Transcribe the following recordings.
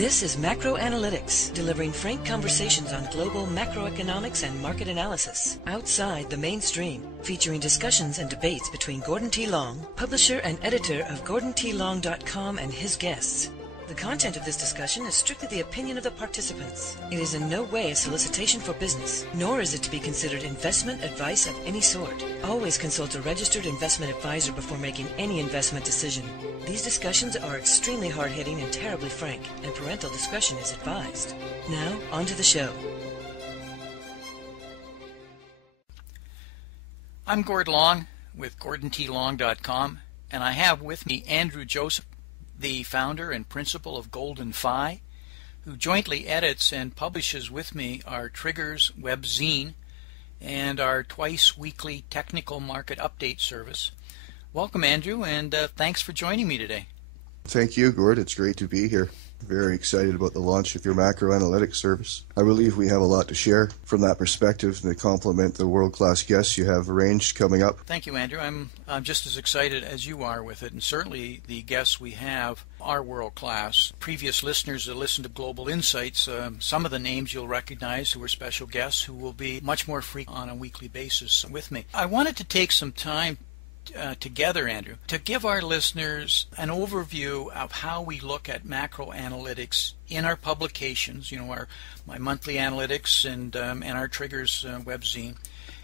This is Macro Analytics, delivering frank conversations on global macroeconomics and market analysis, outside the mainstream, featuring discussions and debates between Gordon T. Long, publisher and editor of GordonTLong.com, and his guests. The content of this discussion is strictly the opinion of the participants. It is in no way a solicitation for business, nor is it to be considered investment advice of any sort. Always consult a registered investment advisor before making any investment decision. These discussions are extremely hard-hitting and terribly frank, and parental discretion is advised. Now, on to the show. I'm Gord Long with GordonTLong.com, and I have with me Andrew Joseph, the founder and principal of Golden Phi, who jointly edits and publishes with me our Triggers webzine and our twice-weekly technical market update service. Welcome, Andrew, and thanks for joining me today. Thank you, Gord. It's great to be here. Very excited about the launch of your macro analytics service. I believe we have a lot to share from that perspective to complement the world-class guests you have arranged coming up. Thank you, Andrew. I'm just as excited as you are with it, and certainly the guests we have are world-class. Previous listeners that listen to Global Insights, some of the names you'll recognize who are special guests who will be much more frequent on a weekly basis with me. I wanted to take some time together, Andrew, to give our listeners an overview of how we look at macro analytics in our publications, my monthly analytics and our Triggers webzine,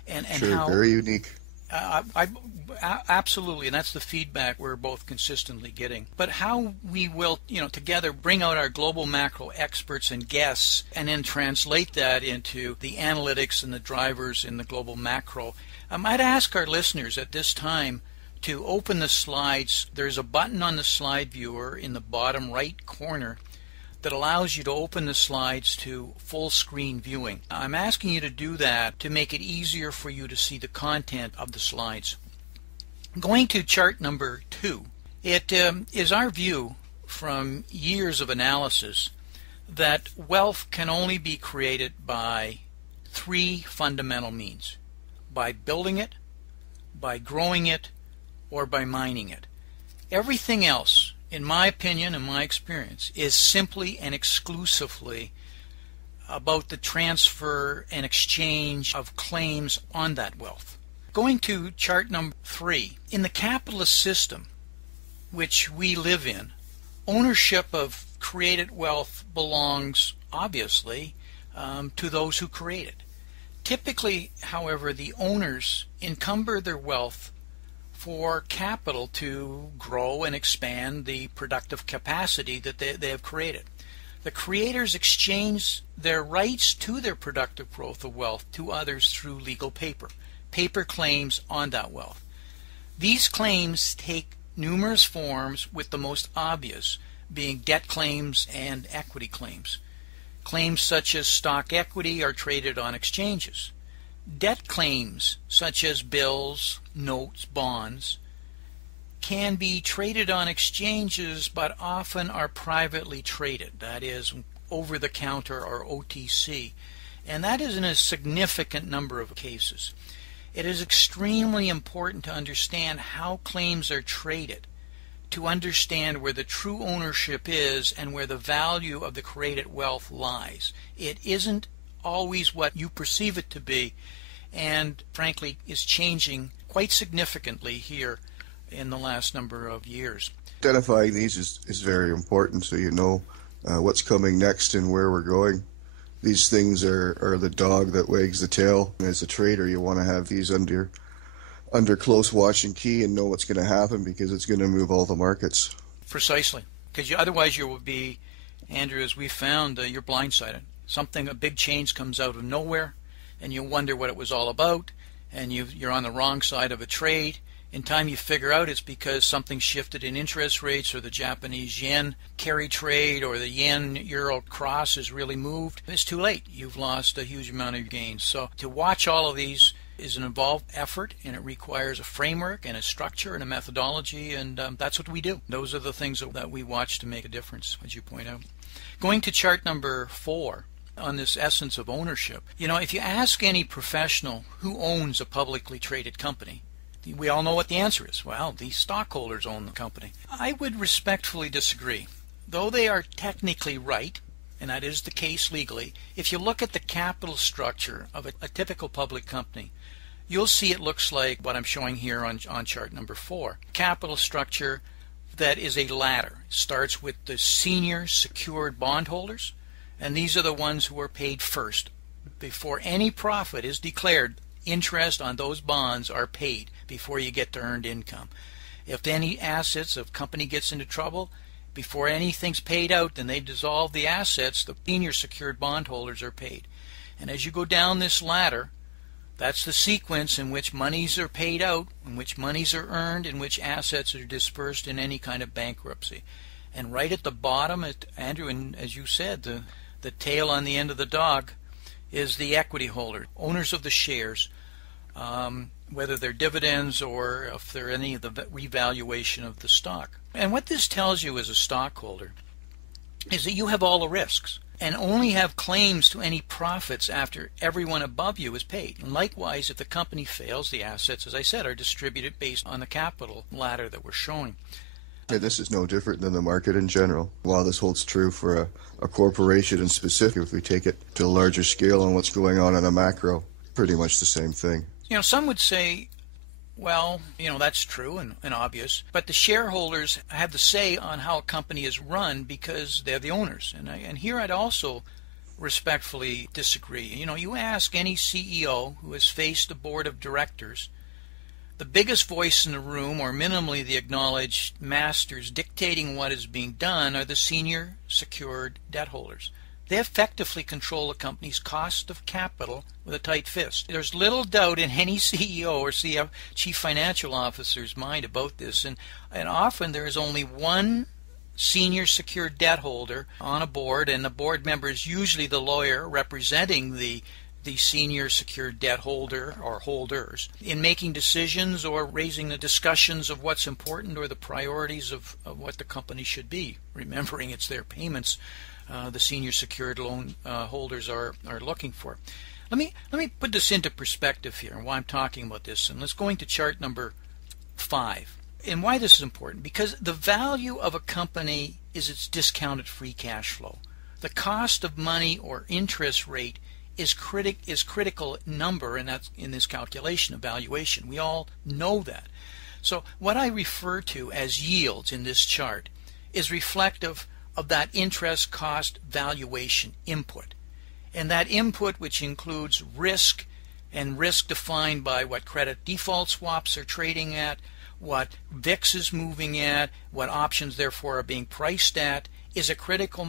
and sure, how very unique. Absolutely, and that's the feedback we're both consistently getting. But how we will, together bring out our global macro experts and guests, and then translate that into the analytics and the drivers in the global macro. I might ask our listeners at this time to open the slides. There's a button on the slide viewer in the bottom right corner that allows you to open the slides to full screen viewing. I'm asking you to do that to make it easier for you to see the content of the slides. Going to chart number 2, it is our view from years of analysis that wealth can only be created by 3 fundamental means: by building it, by growing it, or by mining it. Everything else, in my opinion and my experience, is simply and exclusively about the transfer and exchange of claims on that wealth. Going to chart number 3, in the capitalist system which we live in, ownership of created wealth belongs, obviously, to those who create it. Typically, however, the owners encumber their wealth for capital to grow and expand the productive capacity that they have created. The creators exchange their rights to their productive growth of wealth to others through legal paper claims on that wealth. These claims take numerous forms, with the most obvious being debt claims and equity claims. Claims such as stock equity are traded on exchanges. Debt claims such as bills, notes, bonds can be traded on exchanges, but often are privately traded, that is, over the counter or OTC, and that is in a significant number of cases. It is extremely important to understand how claims are traded, to understand where the true ownership is and where the value of the created wealth lies. It isn't always what you perceive it to be, and frankly is changing quite significantly here in the last number of years. Identifying these is very important, so you know what's coming next and where we're going. These things are the dog that wags the tail. As a trader, you want to have these under close watch and key and know what's going to happen, because it's going to move all the markets. Precisely, because otherwise you will be, Andrew, as we found, you're blindsided. A big change comes out of nowhere, and you wonder what it was all about, and you're on the wrong side of a trade. In time you figure out it's because something shifted in interest rates, or the Japanese yen carry trade, or the yen-euro cross has really moved. It's too late. You've lost a huge amount of your gains. So to watch all of these is an involved effort, and it requires a framework and a structure and a methodology, and that's what we do. Those are the things that we watch to make a difference, as you point out. Going to chart number 4, on this essence of ownership. If you ask any professional who owns a publicly traded company, we all know what the answer is. Well, the stockholders own the company. I would respectfully disagree. though they are technically right, and that is the case legally, if you look at the capital structure of a typical public company, you'll see it looks like what I'm showing here on chart number 4. Capital structure that is a ladder. Starts with the senior secured bondholders, and these are the ones who are paid first. Before any profit is declared, interest on those bonds are paid before you get to earned income. If any assets of company gets into trouble, before anything's paid out, then they dissolve the assets, the senior secured bondholders are paid. And as you go down this ladder, that's the sequence in which monies are paid out, in which monies are earned, in which assets are dispersed in any kind of bankruptcy. And right at the bottom, Andrew, and as you said, the tail on the end of the dog is the equity holder, owners of the shares, whether they're dividends or if they're any of the revaluation of the stock. And what this tells you as a stockholder is that you have all the risks and only have claims to any profits after everyone above you is paid. And likewise, if the company fails, the assets, as I said, are distributed based on the capital ladder that we're showing. Yeah, this is no different than the market in general. While this holds true for a corporation in specific, if we take it to a larger scale on what's going on in a macro, pretty much the same thing. Some would say, well, that's true and obvious, but the shareholders have the say on how a company is run because they're the owners. And here I'd also respectfully disagree. You ask any CEO who has faced a board of directors, the biggest voice in the room, or minimally the acknowledged masters dictating what is being done, are the senior secured debt holders. They effectively control a company's cost of capital with a tight fist. There's little doubt in any CEO or chief financial officer's mind about this, and often there is only one senior secured debt holder on a board, and the board member is usually the lawyer representing the senior secured debt holder or holders in making decisions or raising the discussions of what's important or the priorities of what the company should be, remembering it's their payments the senior secured loan holders are looking for. Let me put this into perspective here and why I'm talking about this, and let's go into chart number 5. And why this is important, because the value of a company is its discounted free cash flow. The cost of money or interest rate is critical number, and that's in this calculation of valuation. We all know that. So what I refer to as yields in this chart is reflective of that interest cost valuation input. And that input, which includes risk, and risk defined by what credit default swaps are trading at, what VIX is moving at, what options therefore are being priced at, is a critical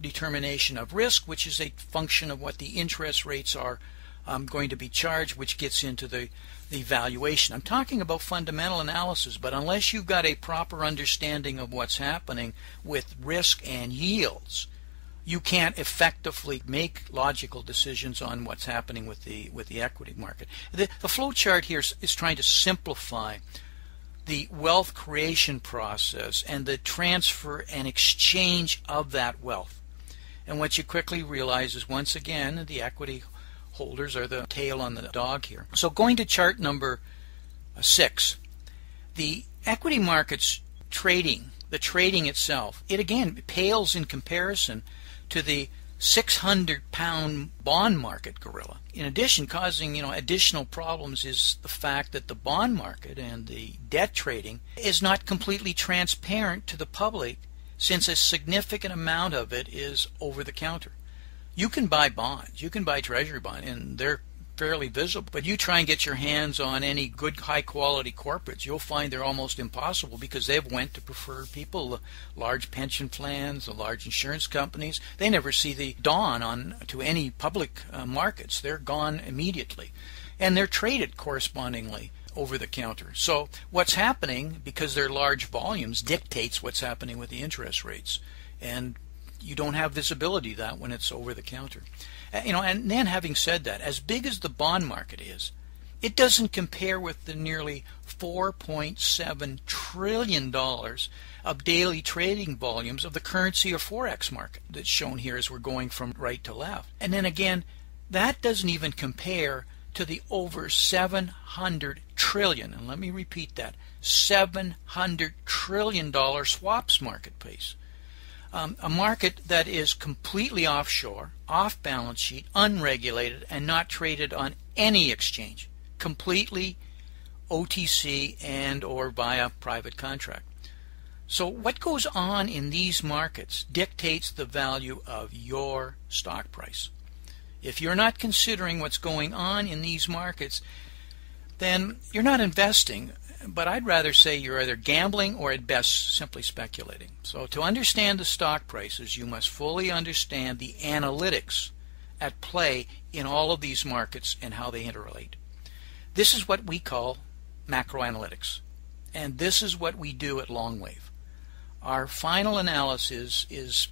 determination of risk, which is a function of what the interest rates are going to be charged, which gets into the valuation. I'm talking about fundamental analysis, but unless you've got a proper understanding of what's happening with risk and yields, you can't effectively make logical decisions on what's happening with the equity market. The flow chart here is trying to simplify the wealth creation process and the transfer and exchange of that wealth. And what you quickly realize is, once again, the equity holders are the tail on the dog here. So going to chart number 6, the equity markets trading, the trading itself, it again pales in comparison to the 600-pound bond market gorilla. In addition, causing additional problems is the fact that the bond market and the debt trading is not completely transparent to the public, since a significant amount of it is over the counter. You can buy bonds, you can buy treasury bonds, and they're fairly visible, but you try and get your hands on any good high quality corporates, you'll find they're almost impossible because they've went to preferred people. The large pension plans, the large insurance companies, they never see the dawn on to any public markets. They're gone immediately, and they're traded correspondingly over the counter. So what's happening, because they're large volumes, dictates what's happening with the interest rates, and you don't have visibility of that when it's over the counter. And then, having said that, as big as the bond market is, it doesn't compare with the nearly $4.7 trillion of daily trading volumes of the currency or forex market that's shown here as we're going from right to left. And then again, that doesn't even compare to the over 700 trillion, and let me repeat that, $700 trillion swaps marketplace. A market that is completely offshore, off balance sheet, unregulated, and not traded on any exchange, completely OTC and or via private contract. So what goes on in these markets dictates the value of your stock price. If you're not considering what's going on in these markets, then you're not investing, but I'd rather say you're either gambling or at best simply speculating. So to understand the stock prices, you must fully understand the analytics at play in all of these markets and how they interrelate. This is what we call macro analytics, and this is what we do at Longwave. Our final analysis is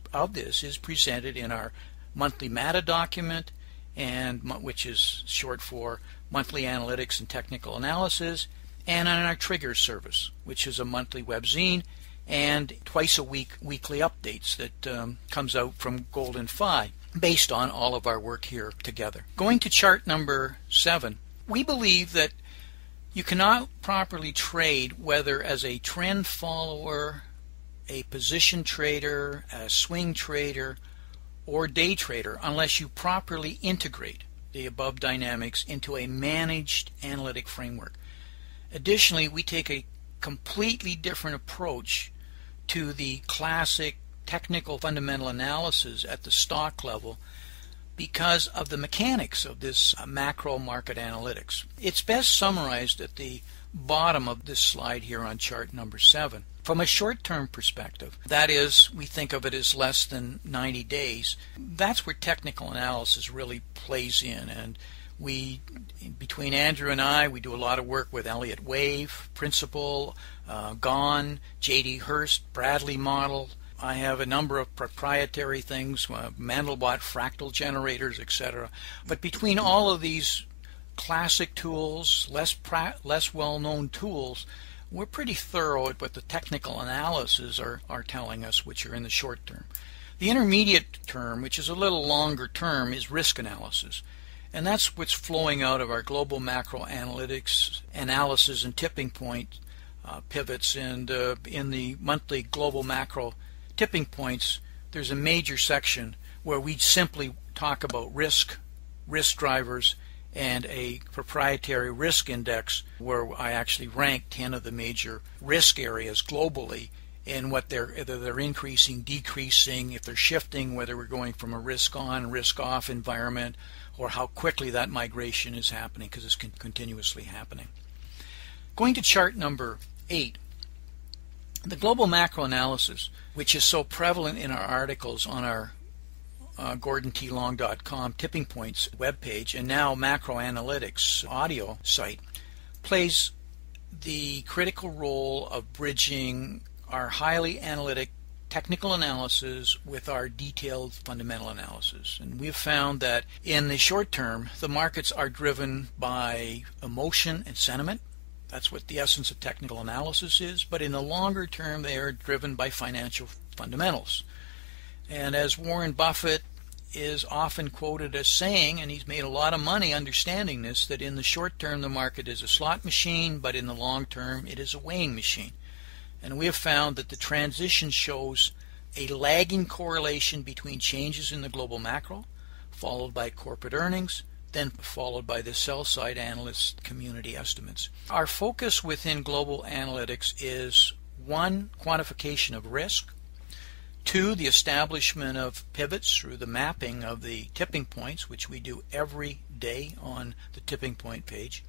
presented in our monthly MATA document, and which is short for Monthly Analytics and Technical Analysis, and on our Triggers service, which is a monthly webzine, and twice a week weekly updates that comes out from Golden Phi based on all of our work here together. Going to chart number 7, we believe that you cannot properly trade whether as a trend follower, a position trader, a swing trader, or day trader unless you properly integrate the above dynamics into a managed analytic framework. Additionally, we take a completely different approach to the classic technical fundamental analysis at the stock level because of the mechanics of this macro market analytics. It's best summarized at the bottom of this slide here on chart number 7. From a short-term perspective, that is, we think of it as less than 90 days, that's where technical analysis really plays in. And we, between Andrew and I, we do a lot of work with Elliott Wave, Principal, Gone, J.D. Hurst, Bradley Model. I have a number of proprietary things, Mandelbrot fractal generators, etc. But between all of these classic tools, less well-known tools, we're pretty thorough at what the technical analyses are telling us, which are in the short term. The intermediate term, which is a little longer term, is risk analysis. And that's what's flowing out of our global macro analytics analysis and tipping point pivots. And in the monthly global macro tipping points, there's a major section where we simply talk about risk drivers, and a proprietary risk index where I actually rank 10 of the major risk areas globally and what whether they're increasing, decreasing, if they're shifting, whether we're going from a risk on, risk off environment, or how quickly that migration is happening, because it's continuously happening. Going to chart number 8, the global macro analysis, which is so prevalent in our articles on our GordonTLong.com tipping points webpage and now macro analytics audio site, plays the critical role of bridging our highly analytic technical analysis with our detailed fundamental analysis. And we've found that in the short term, the markets are driven by emotion and sentiment. That's what the essence of technical analysis is. But in the longer term, they are driven by financial fundamentals. And as Warren Buffett is often quoted as saying, and he's made a lot of money understanding this, that in the short term the market is a slot machine, but in the long term it is a weighing machine. And we have found that the transition shows a lagging correlation between changes in the global macro, followed by corporate earnings, then followed by the sell-side analyst community estimates. Our focus within global analytics is 1, quantification of risk, 2, the establishment of pivots through the mapping of the tipping points, which we do every day on the tipping point page,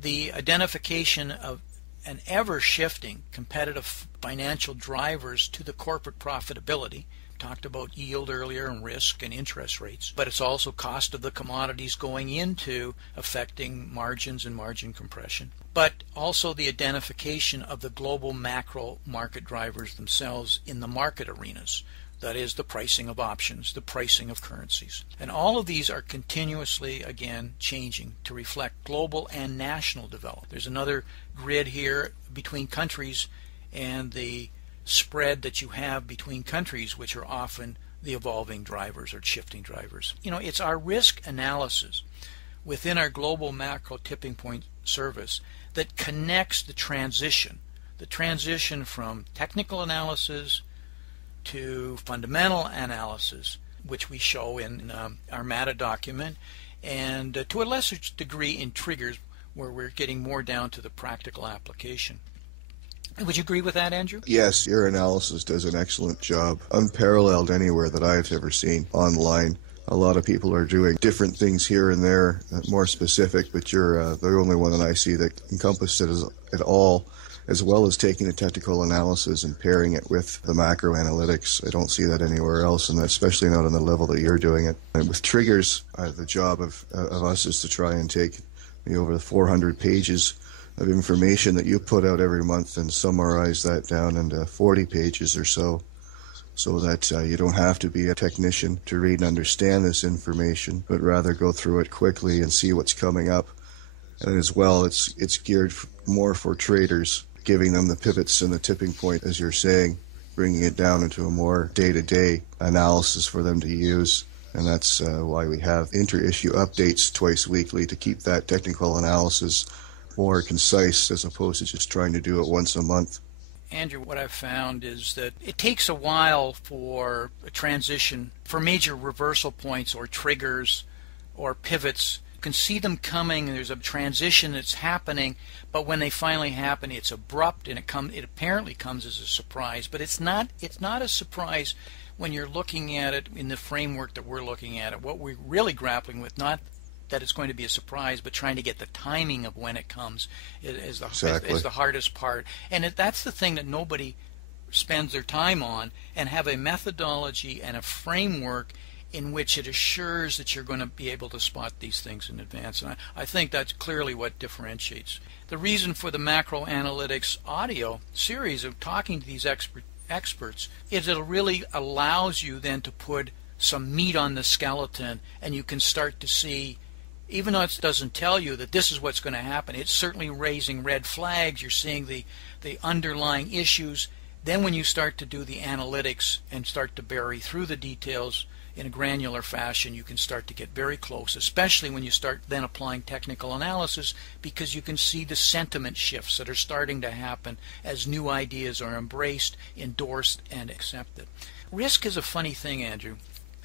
the identification of an ever-shifting competitive financial drivers to the corporate profitability. Talked about yield earlier and risk and interest rates, but it's also cost of the commodities going into affecting margins and margin compression, but also the identification of the global macro market drivers themselves in the market arenas. That is the pricing of options, the pricing of currencies. And all of these are continuously, again, changing to reflect global and national development. There's another grid here between countries and the spread that you have between countries, which are often the evolving drivers or shifting drivers. You know, it's our risk analysis within our global macro tipping point service that connects the transition from technical analysis to fundamental analysis, which we show in our MATA document, and to a lesser degree in triggers, where we're getting more down to the practical application. Would you agree with that, Andrew? Yes, your analysis does an excellent job, unparalleled anywhere that I've ever seen online. A lot of people are doing different things here and there, more specific, but you're the only one that I see that encompasses it all, as well as taking a technical analysis and pairing it with the macro analytics. I don't see that anywhere else, and especially not on the level that you're doing it. And with triggers, the job of us is to try and take over the 400 pages of information that you put out every month and summarize that down into 40 pages or so that you don't have to be a technician to read and understand this information, but rather go through it quickly and see what's coming up. And as well, it's geared more for traders, giving them the pivots and the tipping point, as you're saying, bringing it down into a more day-to-day analysis for them to use. And that's why we have inter-issue updates twice weekly, to keep that technical analysis more concise as opposed to just trying to do it once a month. Andrew, what I've found is that it takes a while for a transition, for major reversal points or triggers or pivots. You can see them coming, there's a transition that's happening, but when they finally happen, it's abrupt, and it apparently comes as a surprise. But it's not a surprise when you're looking at it in the framework that we're looking at it. What we're really grappling with, not that it's going to be a surprise, but trying to get the timing of when it comes is the hardest part. And that's the thing that nobody spends their time on, and have a methodology and a framework in which it assures that you're going to be able to spot these things in advance. And I think that's clearly what differentiates. The reason for the macro analytics audio series of talking to these experts is it really allows you then to put some meat on the skeleton, and you can start to see, even though it doesn't tell you that this is what's going to happen, it's certainly raising red flags. You're seeing the underlying issues. Then when you start to do the analytics and start to bury through the details in a granular fashion, you can start to get very close, especially when you start then applying technical analysis, because you can see the sentiment shifts that are starting to happen as new ideas are embraced, endorsed, and accepted. Risk is a funny thing, Andrew.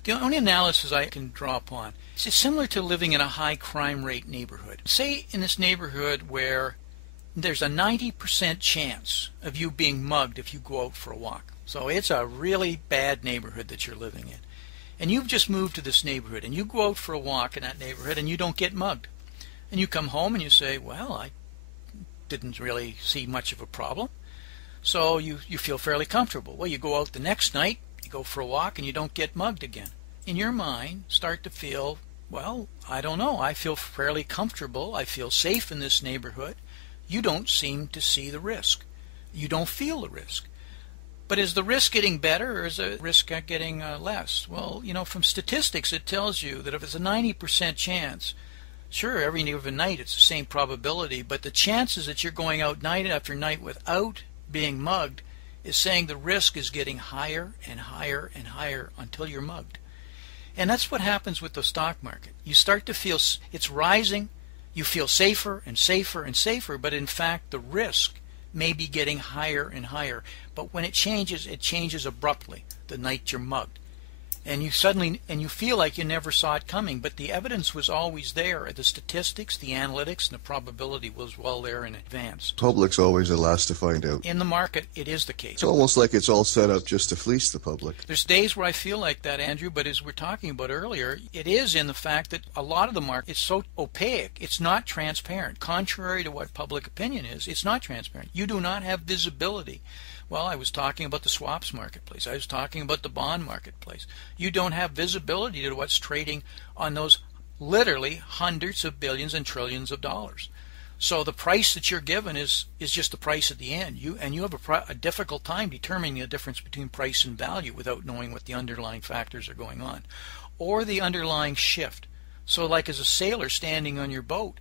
The only analysis I can draw upon is similar to living in a high crime rate neighborhood. Say in this neighborhood where there's a 90% chance of you being mugged if you go out for a walk. So it's a really bad neighborhood that you're living in. And you've just moved to this neighborhood, and you go out for a walk in that neighborhood and you don't get mugged. And you come home and you say, well, I didn't really see much of a problem. So you feel fairly comfortable. Well, you go out the next night, you go for a walk, and you don't get mugged again. In your mind, start to feel, well, I don't know, I feel fairly comfortable, I feel safe in this neighborhood. You don't seem to see the risk. You don't feel the risk. But is the risk getting better, or is the risk getting less? Well, from statistics it tells you that if it's a 90% chance, sure, every given night it's the same probability, but the chances that you're going out night after night without being mugged is saying the risk is getting higher and higher and higher until you're mugged. And that's what happens with the stock market. You start to feel it's rising, you feel safer and safer and safer, but in fact the risk may be getting higher and higher. But when it changes abruptly the night you're mugged. And you feel like you never saw it coming, but the evidence was always there. The statistics, the analytics, and the probability was well there in advance. Public's always the last to find out. In the market, it is the case. It's almost like it's all set up just to fleece the public. There's days where I feel like that, Andrew, but as we're talking about earlier, it is in the fact that a lot of the market is so opaque, it's not transparent. Contrary to what public opinion is, it's not transparent. You do not have visibility. Well, I was talking about the swaps marketplace. I was talking about the bond marketplace. You don't have visibility to what's trading on those literally hundreds of billions and trillions of dollars. So the price that you're given is just the price at the end. You have a difficult time determining the difference between price and value without knowing what the underlying factors are going on, or the underlying shift. So like as a sailor standing on your boat,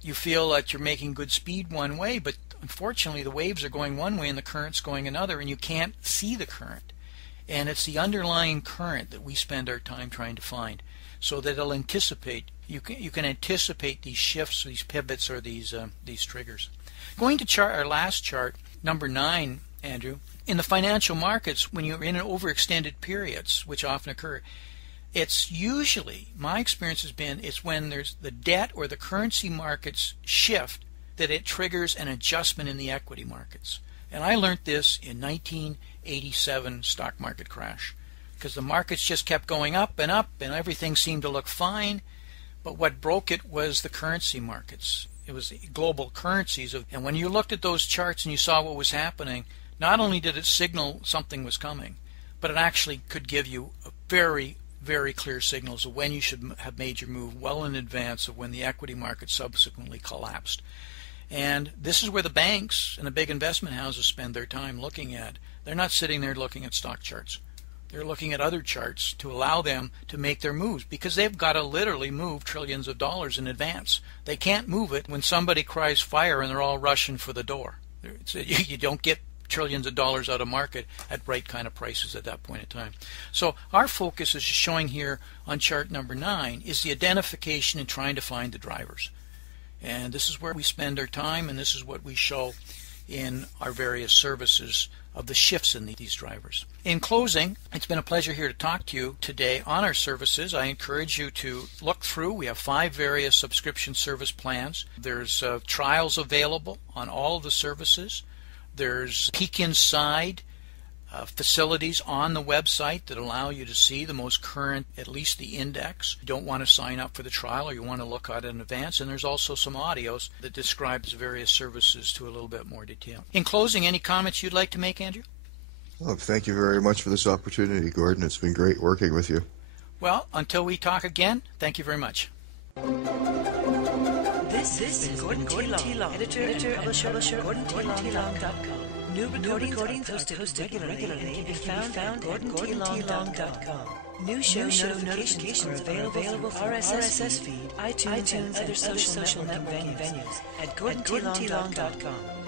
you feel that you're making good speed one way, but unfortunately the waves are going one way and the current's going another, and you can't see the current. And it's the underlying current that we spend our time trying to find, so that it'll anticipate. You can anticipate these shifts, these pivots, or these triggers. Going to our last chart, number 9, Andrew. In the financial markets, when you're in overextended periods, which often occur, it's usually, my experience has been, it's when there's the debt or the currency markets shift that it triggers an adjustment in the equity markets. And I learned this in 1987 stock market crash, because the markets just kept going up and everything seemed to look fine. But what broke it was the currency markets. It was global currencies. And when you looked at those charts and you saw what was happening, not only did it signal something was coming, but it actually could give you a very, very clear signals of when you should have made your move well in advance of when the equity market subsequently collapsed. And this is where the banks and the big investment houses spend their time looking at. They're not sitting there looking at stock charts. They're looking at other charts to allow them to make their moves, because they've got to literally move trillions of dollars in advance. They can't move it when somebody cries fire and they're all rushing for the door. You don't get trillions of dollars out of market at right kind of prices at that point in time. So our focus is showing here on chart number 9 is the identification and trying to find the drivers. And this is where we spend our time, and this is what we show in our various services of the shifts in these drivers. In closing, it's been a pleasure here to talk to you today on our services. I encourage you to look through. We have 5 various subscription service plans. There's trials available on all of the services. There's peek inside facilities on the website that allow you to see the most current, at least the index. You don't want to sign up for the trial, or you want to look at it in advance. And there's also some audios that describes various services to a little bit more detail. In closing, any comments you'd like to make, Andrew? Well, thank you very much for this opportunity, Gordon. It's been great working with you. Well, until we talk again, thank you very much. This is Gordon T. Long, editor and publisher, GordonTLong.com. New recordings hosted regularly and can be found at GordonTLong.com. New show notifications are available for RSS feed, iTunes, and other social networking venues at GordonTLong.com.